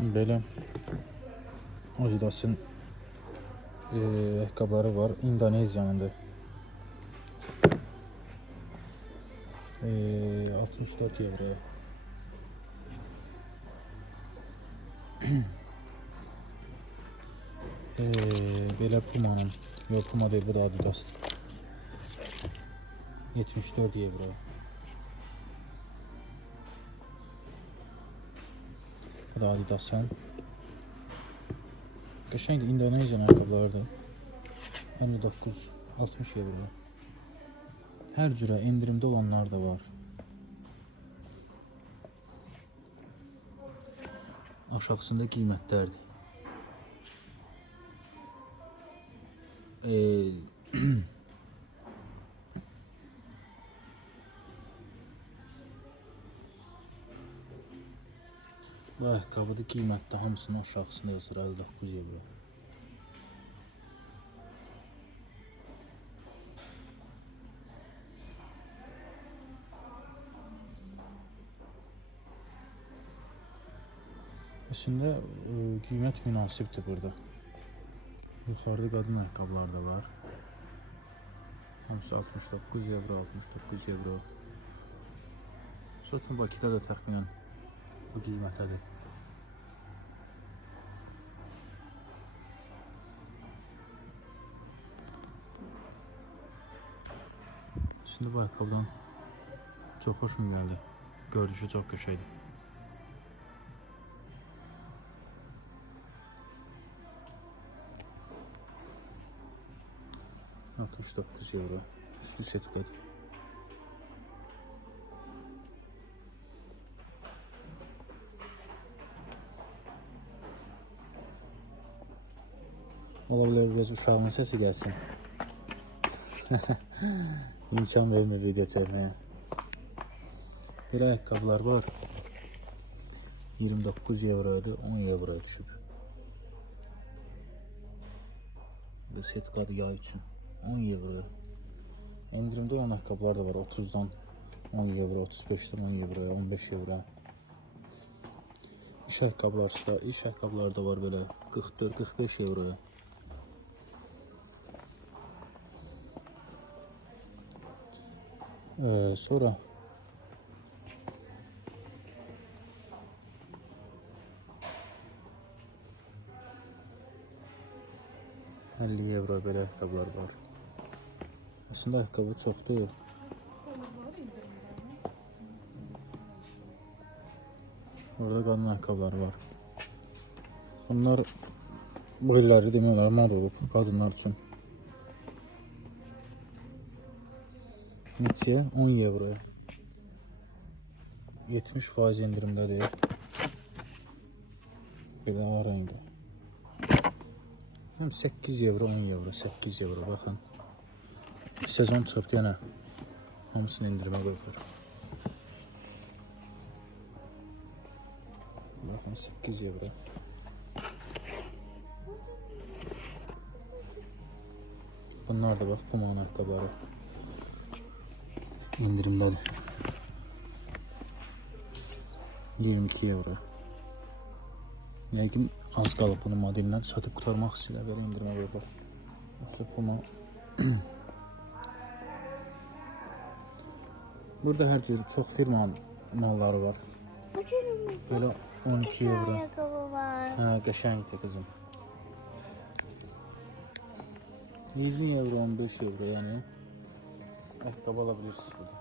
Belə Adidas'ın ayakkabıları var. İndonezya'nındır. 64 euroya. Belə Puma'nın, yok Puma değil, bu da Adidas'dır. 74 euro. Bu da Adidas'ın. Qəşəngdir, İndonezya ayaqqabılarıdır. 59-60 euro. Hər cürə endirimdə olanlar da var. Aşağısında qiymətlərdir. Bu ayaqqabıda qiymətdə hamısının aşağısında yazır 59 euro. Əslində qiymət münasibdir burada. Yuxarıda qadın ayaqqabılar da var. Hamısı 69 euro, 69 euro. Zaten Bakıda da təxminən bu qiymətədir. Şimdi bu ayaqqabıdan çox xoşum gəldi. Görünüşü çox qəşəngdir. €69 euro. Üstü setkadır. Olabilir biraz uşağın sesi gelsin. İmkan vermir video çekmeye. Bir ayakkabılar var. 29 euroydu, 10 euroya düşüp. Bu setkadır yay üçün. 10 euro. Endirimdə olan ayaqqabılar da var. 30'dan 10 euro, 35'den 10 euro, 15 euro. İş ayaqqabılar da var belə 44-45 euroya. Sonra 50 euro belə ayaqqabılar var. Aslında ayaqqabı çoxdur. Orada qadın ayaqqabıları var. Bunlar bu illəri demək olar mod olub qadınlar üçün. Neçəyə? 10 euroya. 70% endirimdədir. Belə ağır rəngdə. 8 euro, 10 euro, 8 euro. Baxın. Sezon çıxıb yenə hamısını endirimə qoyublar. Baxın 8 euro. Bunlar da bax Puma'nın ayaqqabıları. İndirimdədir. 22 euro. Yəqin az qalıb bunu modelindən satıb qurtarmaq istəyirlər, belə indirmə qoyublar. Yoxsa Puma. Burada hər cür çox firmanın malları var. Böyle 12 euro. Ha, qəşəngdir qızım. 20 euro, 15 euro yani. Ayakkabı alabilirsiniz burada.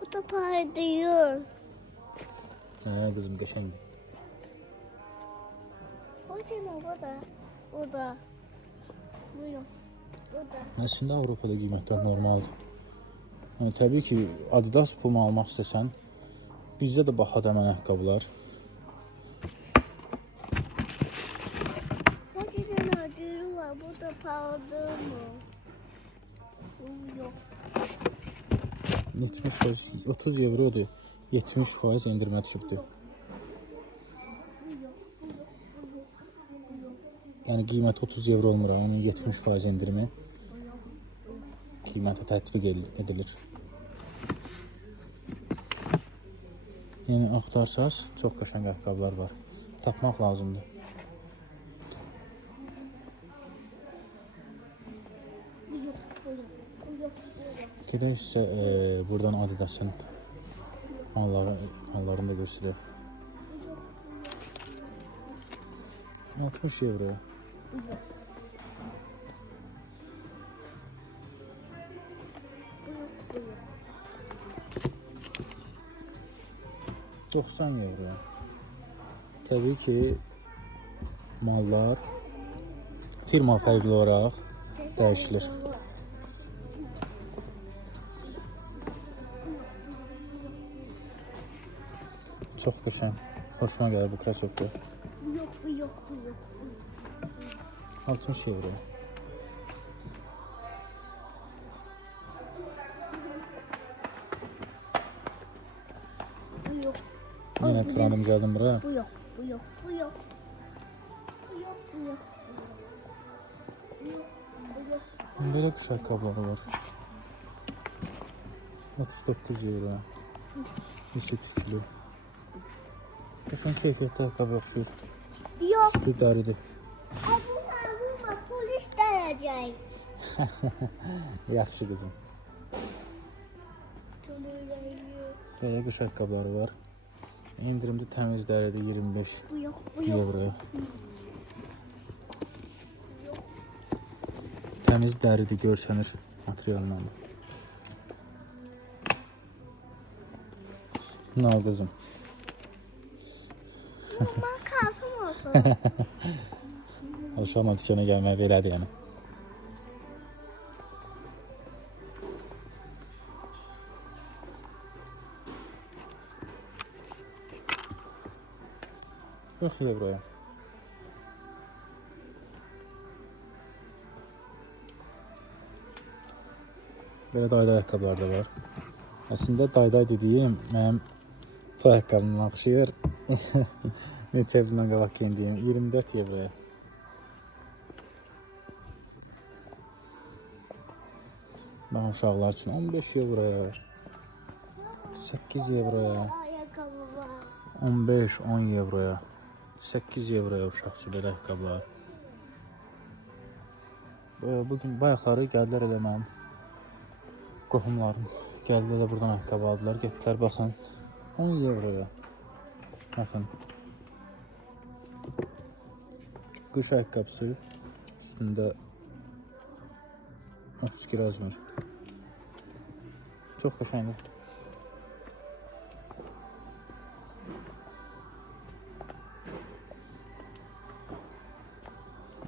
Bu da parlıyor. Ha kızım qəşəngdir. O da. Bu yok. O da. Aslında Avropada qiymətlər normaldır. Yani təbii ki Adidas Puma almaq istəsən, bizdə də baha dəmən ayaqqabılar. Bu da pahalı mı? Bu yok. 70%, 30 eurodur. 70% endirmə düşübdür. Yani qiymət 30 euro olmur, onun 70% endirimi qiymətə tətbiq edilir. Yəni axtarsaz çox qəşəng ayaqqabılar var. Tapmaq lazımdır. Bu yok, bu yok, bu yok, bu yok. Gedək isə buradan Adidasın mallarını da göstərək. 60 euro. Bu yok. Bu yok, bu yok. 90 euro. Təbii ki, mallar firma fərqli olaraq dəyişilir. Çox qəşəng. Xoşuma gəlir bu krasovka. Bu yok, bu yok, bu yok. 60 euro. Bu yok. Yine Turanım gəldim bura. Bu yok, bu yok, bu yok. Bu yok, bu yok. Bu yok, bu yok. Belə qış ayaqqabıları var. 39 euro. Neçə tüklü. Qəşəng keyfiyyətli ayaqqabı oxşuyur. Yok. Üstü dəridir. Vurma, polis gelecek. Yaxşı qızım. Belə qış ayaqqabıları var. İndirimdə təmiz dəridir 25 Bu yok, bu yok. euro. Təmiz dəridir, görsənir materialından. Nə al qızım? Ben kalsam olsun. Aşağı dükana gəlmək belədir yəni. Yox euroya. Belə dayda ayaqqabılar da var. Aslında dayday dediyim mənim bu ayaqqabımdan oxşayır. Neçə il bundan qabaq geyindiyim 24 euroya. Bax uşaqlar üçün 15 euroya, 8 euroya, Ayakkabı var. 15-10 euroya, 8 euroya uşaq üçün belə ayaqqabılar. Bugün bayaqları gəldilər elə mənim qohumlarım. Gəldilər də buradan ayaqqabı aldılar, getdilər baxın 10 euroya. Baxın. Qış ayaqqabısı üstündə 32 razmır. Çox xoşayındır.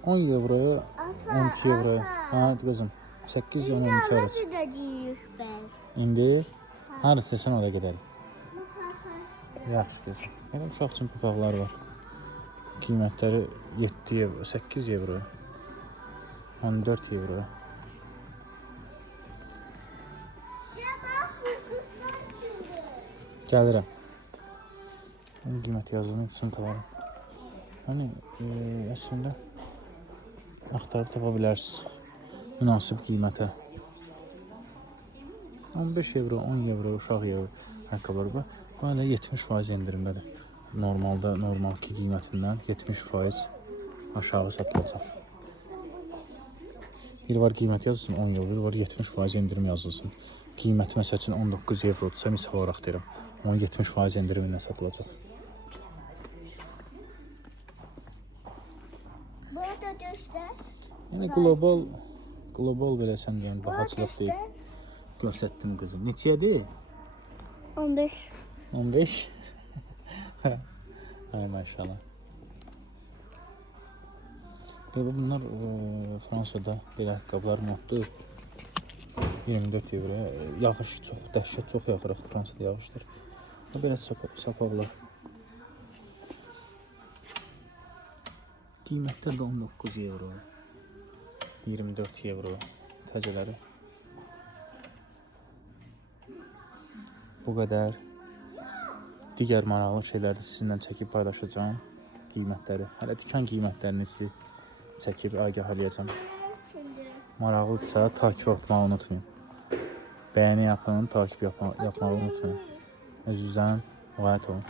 €10 euroya, 12 euroya. Ha qızım, 8 10 12 arası. Nasıl da giyiyoruz biz? İndi harısı sən oraya gedərik. Yaxşı qızım. Elə uşaq üçün papaqlar var. Qiymətləri 7 euro, 8 euro, 14 euro. Ya bak fıstıklar şimdi. Gəlirəm. Bunun qiymət yazılını üçün tavarım. Hani əslində axtarıb tapa bilərsiniz münasib qiymətə. 15 euro, 10 euro uşaq ayaqqabıları var. Bu hələ 70% endirimdədir. Normalda normalki qiymətindən 70% aşağı satılacaq. Bir var qiymət yazılsın 10 euro, bir var 70% endirim yazılsın. Qiyməti məsəl üçün 19 evrodursa misal olaraq deyirəm. Onun 70% endirimlə satılacaq. Burada göster. Yəni qlobal belə sən deyən baxacılıq deyil. Göstərdim qızım. Neçədir? 15. 15. Ay maşallah. Bunlar Fransada belə ayaqqabılar moddur. 24 euro. Yağış çox, dəhşət çox yağır Fransada yağışdır. Belə sapaqlar. Qiymətlər də 19 euro. 24 euro təzələri. Bu qədər. Digər maraqlı şeyləri sizinlə çəkib paylaşacağım. Qiymətləri. Hələ dükan qiymətlərini sizi çəkib agah eləyəcəm. Maraqlıdırsa takip etməyi unutmayın. Bəyəni yapın, takip yapmağı unutmayın. Özünüzdən müğayət olun.